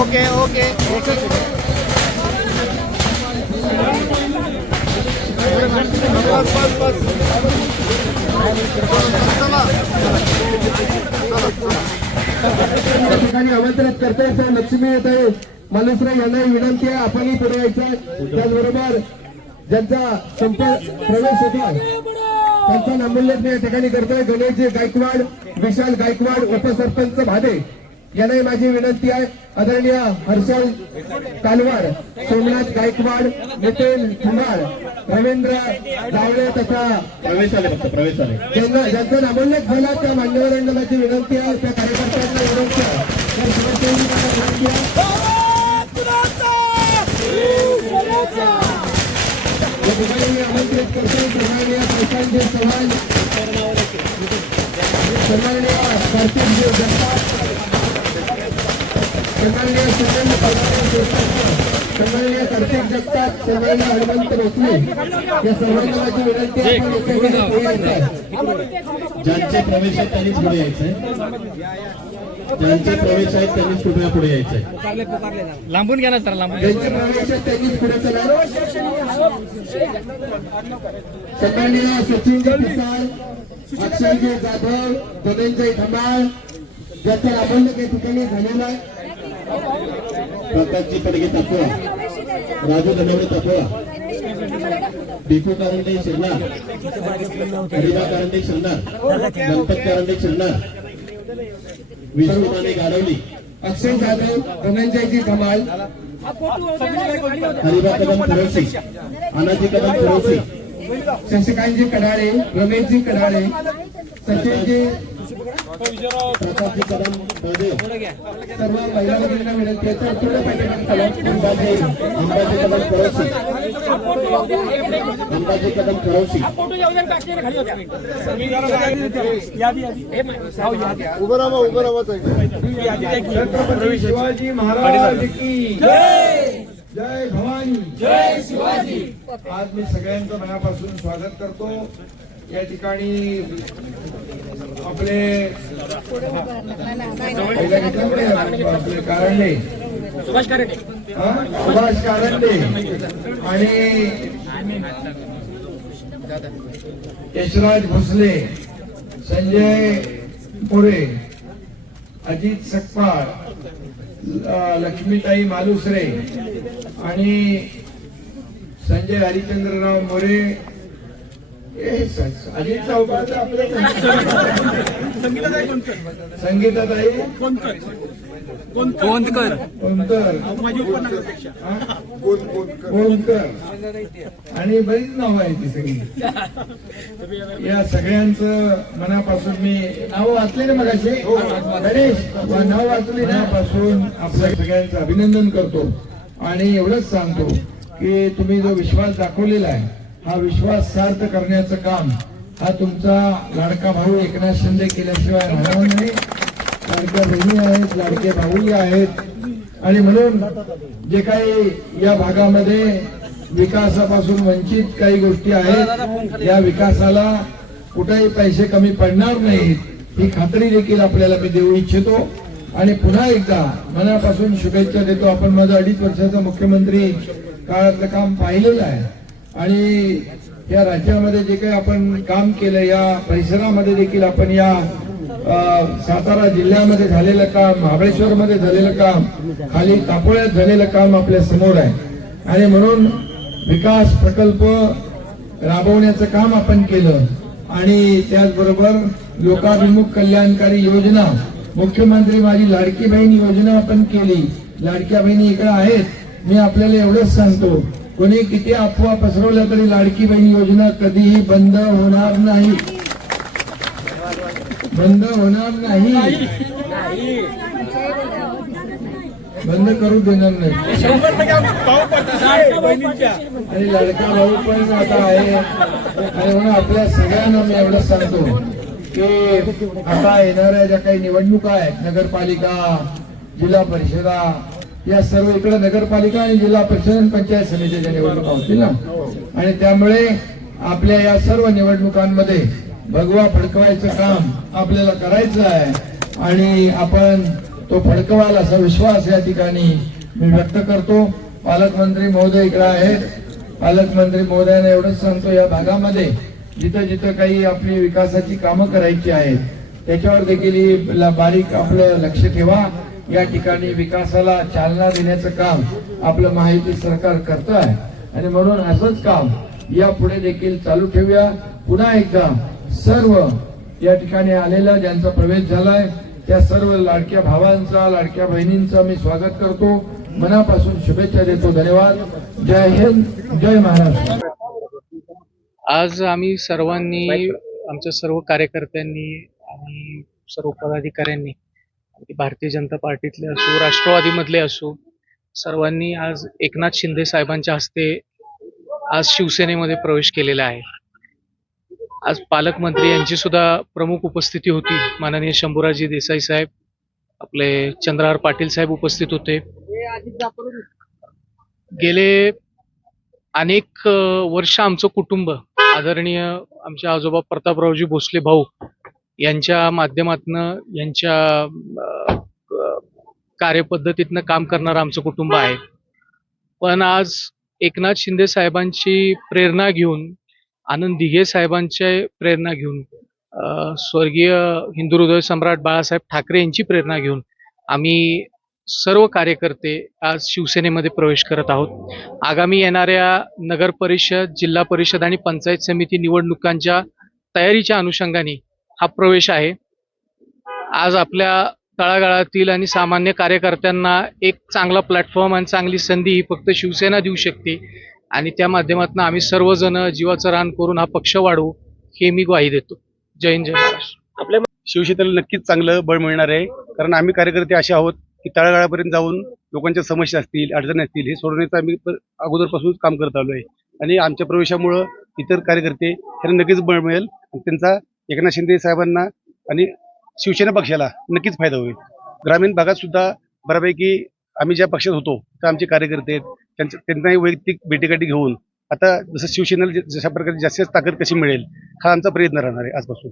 Okay okay. बस बस बस ठिकाणी आमंत्रित करताय सर लक्ष्मी येत आहे. मालुसरा यांना विनंती आहे आपणही पुढे यायचं आहे. त्याचबरोबर ज्यांचा संपर्क प्रवेश होता त्यांचा नामोल्लेख मी या ठिकाणी करतोय गणेशजी गायकवाड विशाल गायकवाड उपसरपंच भादे. यांनाही माझी विनंती आहे. आदरणीय हर्षल कालवाड सोमनाथ गायकवाड नितीन धुमाळ रवींद्र जावळे तथा प्रवेश आले फक्त प्रवेश आले. ज्यांना ज्यांचा नामोल्लेख झाला त्या मान्यवरांना माझी विनंती आहे. त्या कार्यकर्त्यांना विनंती आहे. त्या सदस्यांना विनंती आहे. आमंत्रित करतो. सन्माननीय प्रशांतजी चव्हाण. सन्माननीय कार्तिकजी जगताप. सन्माननीय परमार सन्माननीय कार्तिक जगताप सन्माननीय हनुमंत भोसले या सर्वांना माझी विनंती यायचं आहे. ज्यांचे प्रवेश आहेत त्यांनीच पुढे यायचंय ज्यांचे प्रवेश आहेत त्यांनीच कृपया पुढे यायचंय लांबून घ्या ना सर लांबून ज्यांचे प्रवेश आहेत त्यांनीच पुढे चला. सन्माननीय सचिनजी पिसाळ अक्षयजी जाधव धनंजय धमाळ ज्याचा अभंग या ठिकाणी झालेला आहे. प्रकाशजी पडगे तापवा. राजू धनवडे तापवा. भिकू कारंडे शिरणार. हरिबा कारंडे शिरणार. गणपत कारंडे शिरणार. विष्णू माने गाडवली. अक्षय जाधव धनंजयजी धमाळ हरिबा कदम खरोशी अनाजी कदम खरोशी शशिकांतजी कडाळे रमेशजी कडाळे सचिनजी सर्व महिला विनंती आहे थोडं अंबाजी अंबाजी कदम अंबाजी कदम उभं राहा उभं राहा. शिवाजी महाराज की जय भवानी जय शिवाजी आज मी सगळ्यांचं मनापासून स्वागत करतो या ठिकाणी आपले आपले कारंडे. सुभाष कारंडे सुभाष कारंडे. आणि यशराज भोसले संजय मोरे अजित सकपाळ लक्ष्मीताई मालुसरे आणि संजय हरिचंद्रराव मोरे हे अजित चौकात आपल्या संगीताताई गोंदकर कोणतर हा? कोणकर. आणि बरीच नावं आहेत ती सगळी. या सगळ्यांचं मनापासून मी नाव वाचले ना मगाशी? गणेश नाव वाचले मनापासून आपल्या सगळ्यांचं अभिनंदन करतो. आणि एवढंच सांगतो की तुम्ही जो विश्वास दाखवलेला आहे हा विश्वास सार्थ करण्याचं काम हा तुमचा लाडका भाऊ एकनाथ शिंदे केल्याशिवाय राहणार नाही. लाडक्या बहिणी आहेत लाडके भाऊही आहेत. आणि म्हणून जे काही या भागामध्ये विकासापासून वंचित काही गोष्टी आहेत या विकासाला कुठेही पैसे कमी पडणार नाहीत ही खात्री देखील आपल्याला मी देऊ इच्छितो. आणि पुन्हा एकदा मनापासून शुभेच्छा देतो. आपण माझं अडीच वर्षाचा मुख्यमंत्री काळातलं काम पाहिलेलं आहे. आणि या राज्यामध्ये जे काही आपण काम केलं या परिसरामध्ये देखील आपण या सातारा जिल्ह्यामध्ये झालेलं काम महाबळेश्वर मध्ये झालेलं काम खाली तापोळ्यात झालेलं काम आपल्यासमोर आहे. आणि म्हणून विकास प्रकल्प राबवण्याचं काम आपण केलं. आणि त्याचबरोबर लोकाभिमुख कल्याणकारी योजना मुख्यमंत्री माझी लाडकी बहीण योजना आपण केली. लाडक्या बहिणी इकडे आहेत. मी आपल्याला एवढंच सांगतो कोणी किती अफवा पसरवल्या तरी लाडकी बहीण योजना कधीही बंद होणार नाही. बंद होणार नाही. बंद करू देणार नाही. आणि भाऊ पण आता आहे. आणि म्हणून आपल्या सगळ्यांना मी एवढं सांगतो की आता येणाऱ्या ज्या काही निवडणुका आहेत नगरपालिका जिल्हा परिषदा या सर्व इकडे नगरपालिका आणि जिल्हा परिषद पंचायत समितीच्या निवडणुका होतील ना? आणि त्यामुळे आपल्या या सर्व निवडणुकांमध्ये भगवा फडकवायचं काम आपल्याला करायचं आहे. आणि आपण तो फडकवाल असा विश्वास या ठिकाणी मी व्यक्त करतो. पालकमंत्री महोदय इकडे आहेत. पालकमंत्री महोदयाने एवढंच सांगतो या भागामध्ये जिथं जिथं काही आपली विकासाची कामं करायची आहेत त्याच्यावर देखील बारीक आपलं लक्ष ठेवा. या ठिकाणी विकासाला चालना देण्याचं काम आपलं माहिती सरकार करत आहे आणि म्हणून असंच काम या पुढे देखील चालू ठेवूया. पुन्हा एकदा सर्व या ठिकाणी आलेला ज्यांचा प्रवेश झालाय त्या सर्व लाडक्या भावांचा लाडक्या बहिणींचा मी स्वागत करतो. मनापासून शुभेच्छा देतो धन्यवाद. जय हिंद जय महाराष्ट्र. आज आम्ही सर्वांनी आमच्या सर्व कार्यकर्त्यांनी आणि सर्व पदाधिकाऱ्यांनी भारतीय जनता पार्टीतले असो राष्ट्रवादीमधले असो सर्वांनी आज एकनाथ शिंदे साहेबांच्या हस्ते आज शिवसेनेमध्ये प्रवेश केलेला आहे. आज पालकमंत्री यांची सुद्धा प्रमुख उपस्थिती होती. माननीय शंभूराजी देसाई साहेब आपले चंद्रहार पाटील साहेब उपस्थित होते. गेले अनेक वर्ष आमचं कुटुंब आदरणीय आमचे आजोबा प्रतापरावजी भोसले भाऊ यांच्या माध्यमातनं यांच्या कार्यपद्धतीतनं काम करणारं आमचं कुटुंब आहे. पण आज एकनाथ शिंदे साहेबांची प्रेरणा घेऊन आनंद दिघे साहेबांची प्रेरणा घेऊन स्वर्गीय हिंदू हृदय सम्राट बाळासाहेब ठाकरे यांची प्रेरणा घेऊन आम्ही सर्व कार्यकर्ते आज शिवसेनेमध्ये प्रवेश करत आहोत. आगामी येणाऱ्या नगर परिषद जिल्हा परिषद आणि पंचायत समिती निवडणुकांच्या तयारीच्या अनुषंगाने हा प्रवेश आहे. आज आपल्या तळागाळातील आणि सामान्य कार्यकर्त्यांना एक चांगला प्लॅटफॉर्म आणि चांगली संधी ही फक्त शिवसेना देऊ शकते. आणि त्या माध्यमातून आम्ही सर्वजण जीवाचं रान करून हा पक्ष वाढवू हे मी ग्वाही देतो. जय हिंद जय महाराष्ट्र. शिवसेनेला नक्कीच चांगलं बळ मिळणार आहे. कारण आम्ही कार्यकर्ते असे आहोत की तळागाळापर्यंत जाऊन लोकांच्या समस्या असतील अडचणी असतील हे सोडवण्याचं आम्ही अगोदरपासूनच काम करत आलो आहे. आणि आमच्या प्रवेशामुळं इतर कार्यकर्ते त्यांना नक्कीच बळ मिळेल आणि त्यांचा एकनाथ शिंदे साहेबांना आणि शिवसेना पक्षाला नक्कीच फायदा होईल. ग्रामीण भागात सुद्धा बऱ्यापैकी आम्ही ज्या पक्षात होतो त्या आमचे कार्यकर्ते आहेत. त्यांच्या त्यांनाही वैयक्तिक भेटीगाठी घेऊन आता जसं शिवसेनेला जशा प्रकारे जास्तीत जास्त ताकद कशी मिळेल हा आमचा प्रयत्न राहणार आहे आजपासून.